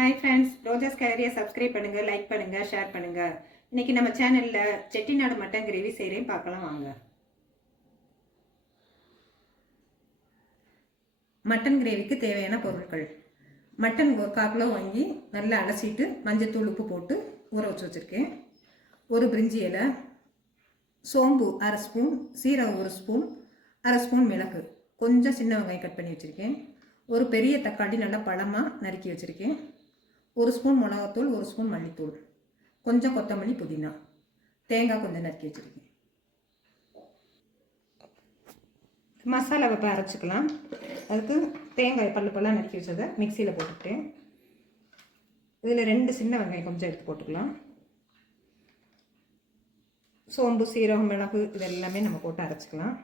Hi friends, ரோஜாஸ் கேலரியை subscribe பண்ணுங்கள், like பண்ணுங்கள், share பண்ணுங்கள். இன்றைக்கி நம்ம சேனலில் செட்டிநாடு மட்டன் கிரேவி செய்கிறேன், பார்க்கலாம் வாங்க. மட்டன் கிரேவிக்கு தேவையான பொருட்கள்: மட்டன் 1/4 கிலோ வாங்கி நல்லா அலசிட்டு மஞ்சத்தூள் உப்பு போட்டு ஊற வச்சு வச்சுருக்கேன். ஒரு பிரிஞ்சி இலை, சோம்பு 1/2 ஸ்பூன், சீரகம் 1 ஸ்பூன், 1/2 ஸ்பூன் மிளகு, கொஞ்சம் சின்ன வெங்காயம் கட் பண்ணி வச்சுருக்கேன். ஒரு பெரிய தக்காளி நல்லா பழமாக நறுக்கி வச்சுருக்கேன். 1 ஸ்பூன் மிளகாத்தூள், 1 ஸ்பூன் மல்லித்தூள், கொஞ்சம் கொத்தமல்லி, புதினா, தேங்காய் கொஞ்சம் நறுக்கி வச்சுருக்கேன். மசாலாவை இப்போ அரைச்சிக்கலாம். அதுக்கு தேங்காய் பல்லாக நறுக்கி வச்சதை மிக்சியில் போட்டுக்கிட்டேன். இதில் 2 சின்ன வெங்காயம் கொஞ்சம் எடுத்து போட்டுக்கலாம். சோம்பு, சீரகம், மிளகு இதெல்லாமே நம்ம போட்டு அரைச்சிக்கலாம்.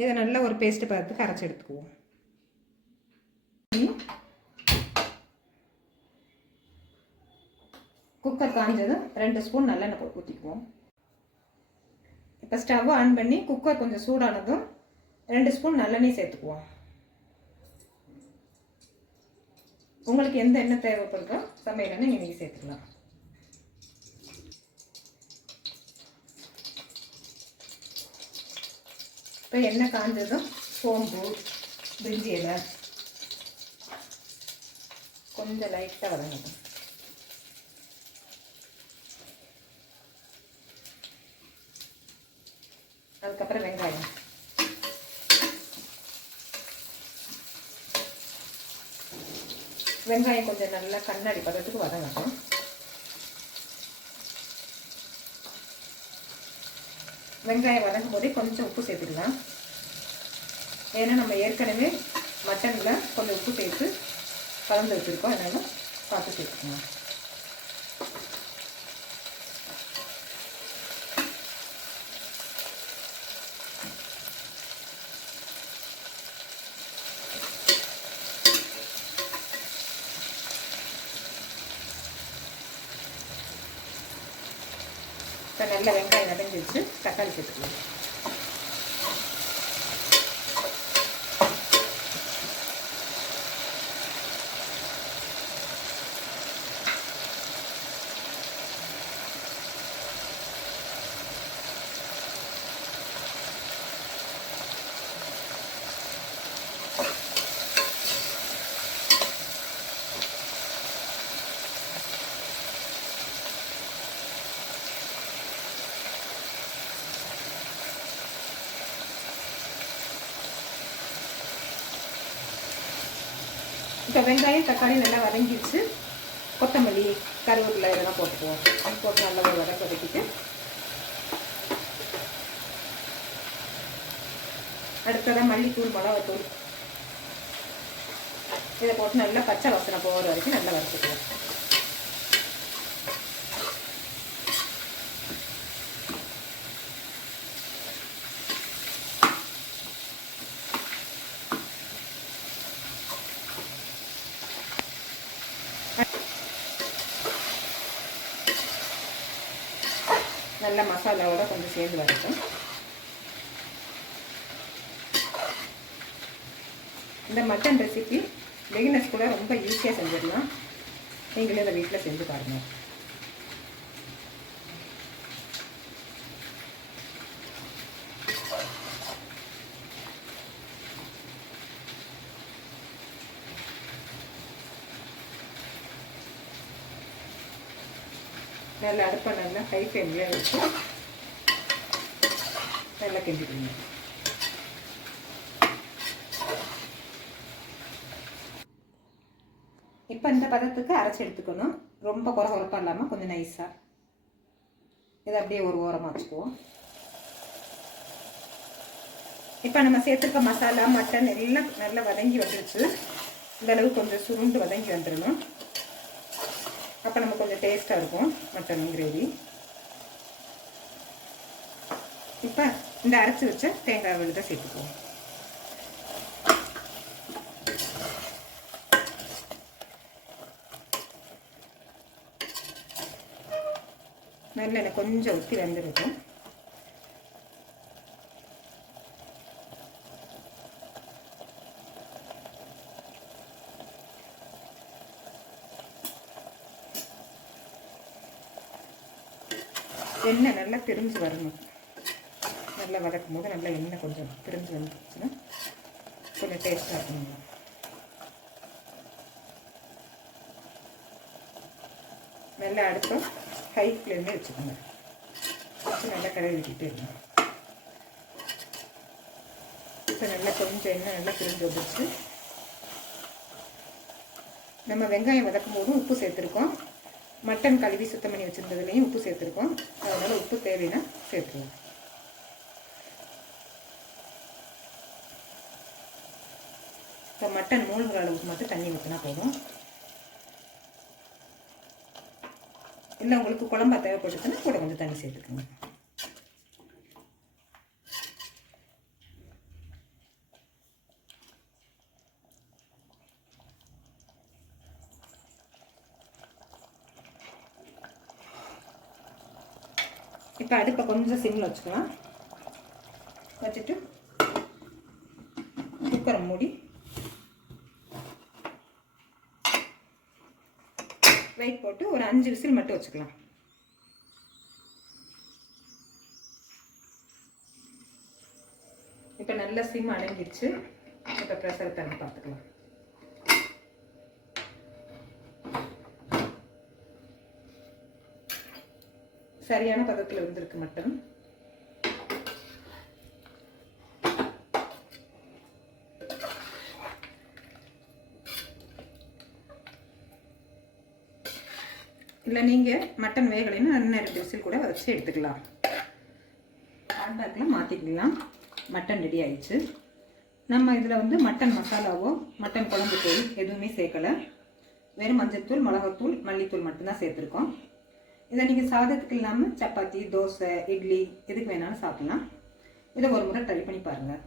இதை நல்ல ஒரு பேஸ்ட் பார்த்து அரைச்சி எடுத்துக்குவோம். குக்கர் காஞ்சதும் 2 ஸ்பூன் நல்லெண்ணெய் போட்டு ஊற்றிக்குவோம். இப்போ ஸ்டவ் ஆன் பண்ணி குக்கர் கொஞ்சம் சூடானதும் 2 ஸ்பூன் நல்லெண்ணெய் சேர்த்துக்குவோம். உங்களுக்கு எந்த எண்ணெய் தேவைப்படுதோ சமையல் எண்ணெய் நீங்கள் சேர்த்துக்கலாம். இப்போ எண்ணெய் காஞ்சதும் சோம்பு, பிரிஞ்சி இலை கொஞ்சம் லைட்டாக வதங்கணும். அதுக்கப்புறம் வெங்காயம், வெங்காயம் கொஞ்சம் நல்லா கண்ணாடி பதத்துக்கு வதங்கட்டும். வெங்காயம் வதங்கும் போதே கொஞ்சம் உப்பு சேர்த்துக்கலாம். ஏன்னா நம்ம ஏற்கனவே மட்டனில் கொஞ்சம் உப்பு சேர்த்து கலந்து வச்சுருக்கோம், அதனால் பார்த்து சேர்த்துக்கலாம். இப்போ நல்ல வெங்காயம் நனைஞ்சி வச்சு தக்காளி சேர்த்துக்கலாம். இப்போ வெங்காயம் தக்காளி நல்லா வதங்கிடுச்சு. கொத்தமல்லி, கருவேப்பிலை இதெல்லாம் போட்டுக்குவோம். அது போட்டு நல்லா வதக்கிட்டு அடுத்ததான் மல்லித்தூள், மிளகாத்தூள் இதை போட்டு நல்லா பச்சை வாசனை போகிற வரைக்கும் நல்லா வறுத்துக்குவோம். நல்ல மசாலாவோட கொஞ்சம் சேர்ந்து வரட்டும். இந்த மட்டன் ரெசிபி பிகினர்ஸ் கூட ரொம்ப ஈஸியாக செஞ்சிடலாம். நீங்களே இதை வீட்டில் செஞ்சு பாருங்கள். நல்லா அடுப்பை நல்லா ஹை ஃப்ளேம்லேயே வச்சு நல்லா கிண்டிடுங்க. இப்போ இந்த பதத்துக்கு அரைச்சி எடுத்துக்கணும். ரொம்ப குறப்பாக இல்லாமல் கொஞ்சம் நைஸாக. இதை அப்படியே ஒரு ஓரமாக வச்சுக்குவோம். இப்போ நம்ம சேர்த்துருக்க மசாலா, மட்டன் எல்லாம் நல்லா வதங்கி வந்துடுச்சு. இந்த அளவு கொஞ்சம் சுருண்டு வதங்கி வந்துடணும். அப்போ நம்ம கொஞ்சம் டேஸ்ட்டாக இருக்கும் மட்டன் கிரேவி. இப்போ இந்த அரைச்சி வச்ச தேங்காய் விழுத சேர்த்துக்குவோம். நல்லெண்ணெய் கொஞ்சம் ஊற்றி வெந்திருக்கும். எண்ணெய் நல்லா பிரிஞ்சு வரணும். நல்லா வதக்கும் போது நல்லா எண்ணெய் கொஞ்சம் பிரிஞ்சு வந்துச்சுன்னா கொஞ்சம் டேஸ்ட்டாக இருக்குங்க. நல்லா அடுப்பை ஹை ஃப்ளேம்லேயே வச்சுக்கோங்க. வச்சு நல்லா கழுவி விட்டுட்டே இருக்கணும். இப்போ நல்லா கொஞ்சம் எண்ணெய் நல்லா பிரிஞ்சு வந்துச்சு. நம்ம வெங்காயம் வதக்கும் போதும் உப்பு சேர்த்துருக்கோம். மட்டன் கழுவி சுத்தம் பண்ணி வச்சுருந்ததுலேயும் உப்பு சேர்த்துருக்கோம். அதனால் உப்பு தேவைன்னா சேர்த்துருவோம். இப்போ மட்டன் மூழ்கிற அளவுக்கு மட்டும் தண்ணி ஊற்றினா போதும். இல்லை உங்களுக்கு குழம்பா தேவைப்பட்டுச்சுன்னா கூட கொஞ்சம் தண்ணி சேர்த்துக்கோங்க. இப்போ அடுப்பை கொஞ்சம் சிம்மில் வச்சுக்கலாம். வச்சுட்டு குக்கரை மூடி வெயிட் போட்டு ஒரு 5 விசில் மட்டும் வச்சுக்கலாம். இப்போ நல்லா சிம் அடங்கிடுச்சு. இப்போ ப்ரெஷரை திறந்து பார்த்துக்கலாம். சரியான பதத்தில் வந்திருக்கு மட்டன். இல்லை நீங்கள் மட்டன் வேகலைன்னு இன்னும் 2 விசில் கூட வச்சு எடுத்துக்கலாம். ஹாட் பேக்கில் மாற்றிக்கலாம். மட்டன் ரெடி ஆயிடுச்சு. நம்ம இதில் வந்து மட்டன் மசாலாவோ மட்டன் குழம்பு தூள் எதுவுமே சேர்க்கலை. வெறும் மஞ்சள்தூள், மிளகாத்தூள், மல்லித்தூள் மட்டும்தான் சேர்த்துருக்கோம். இதை நீங்கள் சாதத்துக்கு இல்லாமல் சப்பாத்தி, தோசை, இட்லி எதுக்கு வேணாலும் சாப்பிட்லாம். இதை ஒரு முறை ட்ரை பண்ணி பாருங்கள்.